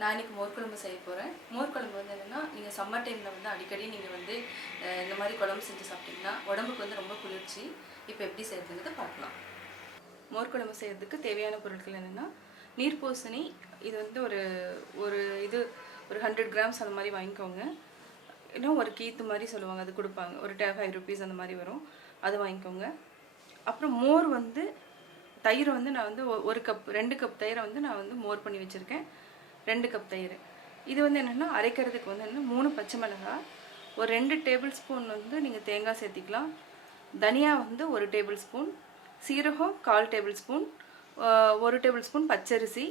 நான் இன்றைக்கி மோர் குழம்பு செய்ய போகிறேன். மோர் குழம்பு வந்து என்னென்னா, நீங்கள் சம்மர் டைமில் வந்து அடிக்கடி நீங்கள் வந்து இந்த மாதிரி குழம்பு செஞ்சு சாப்பிட்டிங்கன்னா உடம்புக்கு வந்து ரொம்ப குளிர்ச்சி. இப்போ எப்படி செய்யறதுங்கிறத பார்க்கலாம். மோர் குழம்பு செய்கிறதுக்கு தேவையான பொருட்கள் என்னென்னா, நீர்ப்பூசணி இது வந்து ஒரு ஒரு இது ஒரு 100 கிராம்ஸ் அந்த மாதிரி வாங்கிக்கோங்க. இன்னும் ஒரு கீத்து மாதிரி சொல்லுவாங்க, அது கொடுப்பாங்க. ஒரு 5 ருபீஸ் அந்த மாதிரி வரும், அது வாங்கிக்கோங்க. அப்புறம் மோர் வந்து தயிர் வந்து நான் வந்து 1 கப் 2 கப் தயிரை வந்து நான் வந்து மோர் பண்ணி வச்சுருக்கேன். 2 கப் தயிர். இது வந்து என்னென்னா, அரைக்கிறதுக்கு வந்து என்ன 3 பச்சை மிளகாய், ஒரு 2 டேபிள் ஸ்பூன் வந்து நீங்கள் தேங்காய் சேர்த்திக்கலாம். தனியா வந்து 1 டேபிள் ஸ்பூன், சீரகம் 1/4 டேபிள் ஸ்பூன், 1 டேபிள் ஸ்பூன் பச்சரிசி,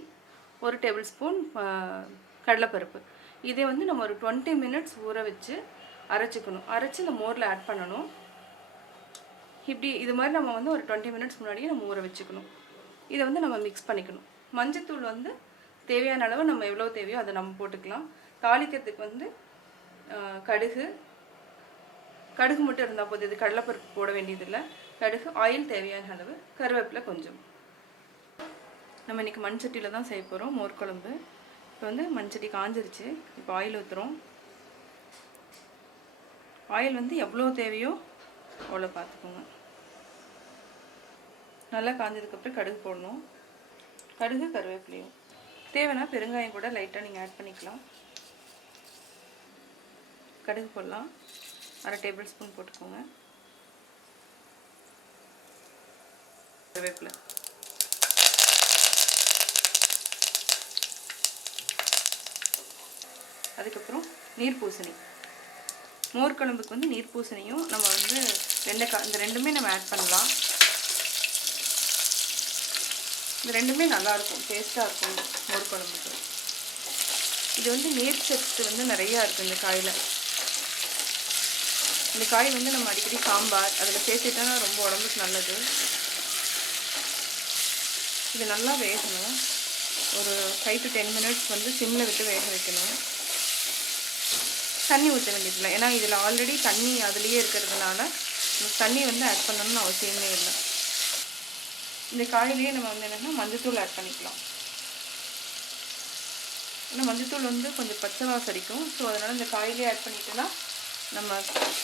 1 டேபிள் ஸ்பூன் கடலைப்பருப்பு. இதை வந்து நம்ம ஒரு 20 மினிட்ஸ் ஊற வச்சு அரைச்சிக்கணும். அரைச்சி இந்த மோரில் ஆட் பண்ணணும். இப்படி இது மாதிரி நம்ம வந்து ஒரு 20 மினிட்ஸ் முன்னாடியே நம்ம ஊற வச்சுக்கணும். இதை வந்து நம்ம மிக்ஸ் பண்ணிக்கணும். மஞ்சத்தூள் வந்து தேவையான அளவு நம்ம எவ்வளோ தேவையோ அதை நம்ம போட்டுக்கலாம். தாளிக்கிறதுக்கு வந்து கடுகு மட்டும் இருந்தால் போதும். இது கடலைப்பருப்பு போட வேண்டியதில்லை. கடுகு, ஆயில் தேவையான அளவு, கருவேப்பிலை கொஞ்சம். நம்ம இன்றைக்கி மண் சட்டியில் தான் செய்ய போகிறோம் மோர் குழம்பு. இப்போ வந்து மண் சட்டி காஞ்சிருச்சு. இப்போ ஆயில் ஊற்றுறோம். ஆயில் வந்து எவ்வளோ தேவையோ அவ்வளோ பார்த்துக்கோங்க. நல்லா காஞ்சதுக்கப்புறம் கடுகு போடணும். கடுகு, கருவேப்பிலையும் தேவைன்னா பெருங்காயம் கூட லைட்டாக நீங்கள் ஆட் பண்ணிக்கலாம். கடுகு போடலாம். 1/2 டேபிள் ஸ்பூன் போட்டுக்கோங்க. கருவேப்பிலை, அதுக்கப்புறம் நீர்ப்பூசணி. மோர் குழம்புக்கு வந்து நீர்ப்பூசணியும் நம்ம வந்து இந்த ரெண்டுமே நம்ம ஆட் பண்ணலாம். இந்த ரெண்டுமே நல்லாயிருக்கும், டேஸ்ட்டாக இருக்கும் மோர் குழம்புக்கு. இது வந்து நீர் சத்து வந்து நிறையா இருக்குது இந்த காயில். இந்த காய் வந்து நம்ம அடிக்கடி சாம்பார் அதில் சேர்த்துட்டோன்னா ரொம்ப உடம்புக்கு நல்லது. இது நல்லா வேகணும். ஒரு 5 to 10 மினிட்ஸ் வந்து சிம்மில் விட்டு வேக வைக்கணும். தண்ணி ஊற்ற வேண்டியதில்லை, ஏன்னா இதில் ஆல்ரெடி தண்ணி அதுலேயே இருக்கிறதுனால தண்ணி வந்து ஆட் பண்ணணும்னு அவசியமே இல்லை. இந்த காயிலேயே நம்ம வந்து என்னென்னா மஞ்சத்தூள் ஆட் பண்ணிக்கலாம். ஏன்னா மஞ்சத்தூள் வந்து கொஞ்சம் பச்சை வாசம் அடிக்கும். ஸோ அதனால் இந்த காயிலே ஆட் பண்ணிட்டோன்னா நம்ம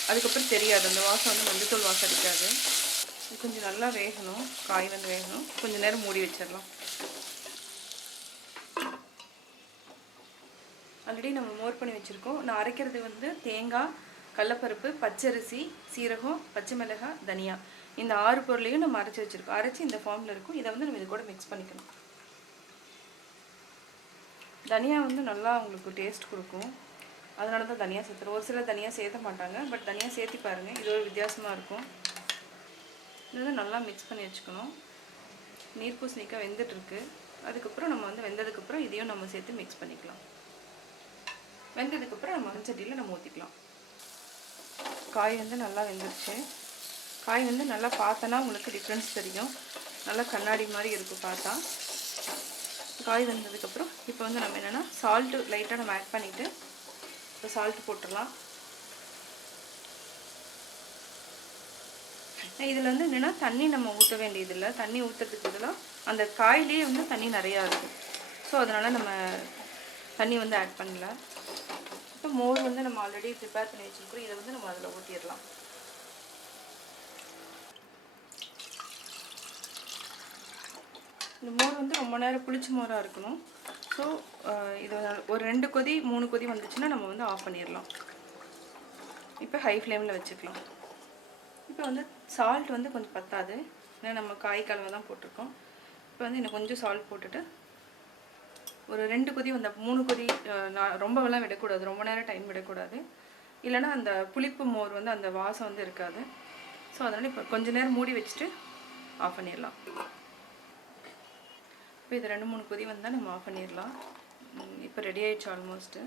அதுக்கப்புறம் தெரியாது, அந்த வாசம் வந்து மஞ்சத்தூள் வாசம் அடிக்காது. இது கொஞ்சம் நல்லா வேகணும், காய் வந்து வேகணும். கொஞ்சம் நேரம் மூடி வச்சிடலாம். ஆல்ரெடி நம்ம மோர் பண்ணி வச்சுருக்கோம். நான் அரைக்கிறது வந்து தேங்காய், கடலைப்பருப்பு, பச்சரிசி, சீரகம், பச்சை மிளகாய், தனியா, இந்த 6 பொருளையும் நம்ம அரைச்சி வச்சுருக்கோம். அரைச்சி இந்த ஃபார்மில் இருக்கும். இதை வந்து நம்ம இது கூட மிக்ஸ் பண்ணிக்கணும். தனியா வந்து நல்லா உங்களுக்கு டேஸ்ட் கொடுக்கும், அதனால தான் தனியாக சேர்த்துறோம். ஒரு சிலர் தனியாக சேர்த்த மாட்டாங்க, பட் தனியாக சேர்த்தி பாருங்கள், இது ஒரு வித்தியாசமாக இருக்கும். இது வந்து நல்லா மிக்ஸ் பண்ணி வச்சுக்கணும். நீர்ப்பூசணிக்காய் வெந்துட்டுருக்கு. அதுக்கப்புறம் நம்ம வந்து வெந்ததுக்கப்புறம் இதையும் நம்ம சேர்த்து மிக்ஸ் பண்ணிக்கலாம். வெந்ததுக்கப்புறம் நம்ம மண்சட்டியில் நம்ம ஊற்றிக்கலாம். காய் வந்து நல்லா வெந்துருச்சு. காய் வந்து நல்லா பார்த்தோன்னா உங்களுக்கு டிஃப்ரென்ஸ் தெரியும். நல்லா கண்ணாடி மாதிரி இருக்கும் பார்த்தா. காய் வெந்ததுக்கப்புறம் இப்போ வந்து நம்ம என்னென்னா சால்ட்டு லைட்டாக நம்ம ஆட் பண்ணிவிட்டு இப்போ சால்ட்டு போட்டுடலாம். இதில் வந்து என்னென்னா தண்ணி நம்ம ஊற்ற வேண்டியதில்லை. தண்ணி ஊற்றுறதுக்கு பதிலாக அந்த காயிலே வந்து தண்ணி நிறையா இருக்கும். ஸோ அதனால் நம்ம தண்ணி வந்து ஆட் பண்ணல. இப்போ மோர் வந்து நம்ம ஆல்ரெடி ப்ரிப்பேர் பண்ணி வச்சுருக்கோம். இதை வந்து நம்ம அதில் ஊற்றிடலாம். இந்த மோர் வந்து ரொம்ப நேரம் புளிச்ச மோராக இருக்கணும். ஸோ இது ஒரு 2 கொதி 3 கொதி வந்துச்சுன்னா நம்ம வந்து ஆஃப் பண்ணிடலாம். இப்போ ஹை ஃப்ளேமில் வச்சுக்கலாம். இப்போ வந்து சால்ட் வந்து கொஞ்சம் பத்தாது, ஏன்னா நம்ம காய் கலவை தான் போட்டிருக்கோம். இப்போ வந்து இன்னும் கொஞ்சம் சால்ட் போட்டுட்டு ஒரு 2 கொதி வந்த 3 கொதி, நான் ரொம்பவெல்லாம் விடக்கூடாது, ரொம்ப நேரம் டைம் விடக்கூடாது. இல்லைனா அந்த புளிப்பு மோர் வந்து அந்த வாசம் வந்து இருக்காது. ஸோ அதனால் இப்போ கொஞ்சம் நேரம் மூடி வச்சுட்டு ஆஃப் பண்ணிடலாம். இப்போ இது 2-3 கொதி வந்தால் நம்ம ஆஃப் பண்ணிடலாம். இப்போ ரெடி ஆகிடுச்சு ஆல்மோஸ்ட்டு.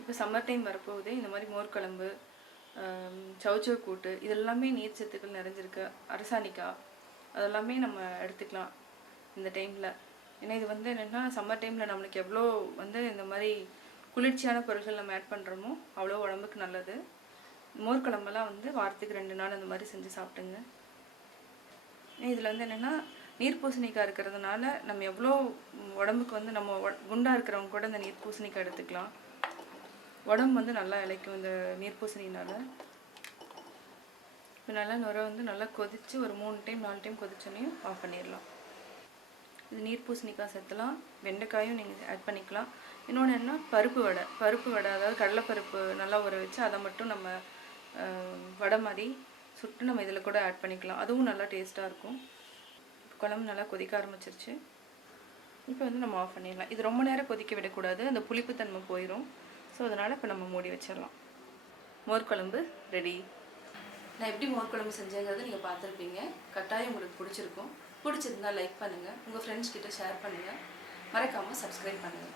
இப்போ சம்மர் டைம் வரப்போகுது. இந்த மாதிரி மோர் குழம்பு, சௌச்சௌ கூட்டு, இதெல்லாமே நீர் சத்துக்கள் நிறைஞ்சிருக்கு. அரசாணிக்காய் அதெல்லாமே நம்ம எடுத்துக்கலாம் இந்த டைமில். ஏன்னா இது வந்து என்னென்னா சம்மர் டைமில் நம்மளுக்கு எவ்வளோ வந்து இந்த மாதிரி குளிர்ச்சியான பொருட்கள் நம்ம ஆட் பண்ணுறோமோ அவ்வளோ உடம்புக்கு நல்லது. மோர் குழம்பெல்லாம் வந்து வாரத்துக்கு 2 நாள் அந்த மாதிரி செஞ்சு சாப்பிட்டுங்க. இதில் வந்து என்னென்னா நீர் பூசணிக்காய் இருக்கிறதுனால நம்ம எவ்வளோ உடம்புக்கு வந்து நம்ம குண்டாக இருக்கிறவங்க கூட இந்த நீர் பூசணிக்காய் எடுத்துக்கலாம். உடம்பு வந்து நல்லா இளைக்கும் இந்த நீர் பூசணினால. இப்போ நல்லா நுரை வந்து நல்லா கொதித்து ஒரு 3 டைம் 4 டைம் கொதிச்சோன்னையும் ஆஃப் பண்ணிடலாம். இது நீர் பூசணிக்காய் சேர்த்துலாம். வெண்டைக்காயும் நீங்கள் ஆட் பண்ணிக்கலாம். இன்னொன்று என்ன, பருப்பு வடை அதாவது கடலைப்பருப்பு நல்லா ஊற வச்சு அதை மட்டும் நம்ம வடை மாதிரி சுட்டு நம்ம இதில் கூட ஆட் பண்ணிக்கலாம். அதுவும் நல்லா டேஸ்ட்டாக இருக்கும். குழம்பு நல்லா கொதிக்க ஆரம்பிச்சிருச்சு. இப்போ வந்து நம்ம ஆஃப் பண்ணிடலாம். இது ரொம்ப நேரம் கொதிக்க விடக்கூடாது, அந்த புளிப்புத்தன்மை போயிடும். ஸோ அதனால் இப்போ நம்ம மூடி வச்சிடலாம். மோர் குழம்பு ரெடி. நான் எப்படி மோர் குழம்பு செஞ்சேங்கிறது நீங்கள் பார்த்துருப்பீங்க. கட்டாயம் உங்களுக்கு பிடிச்சிருக்கும். பிடிச்சிருந்தா லைக் பண்ணுங்கள், உங்கள் ஃப்ரெண்ட்ஸ் கிட்ட ஷேர் பண்ணுங்கள், மறக்காமல் சப்ஸ்கிரைப் பண்ணுங்கள்.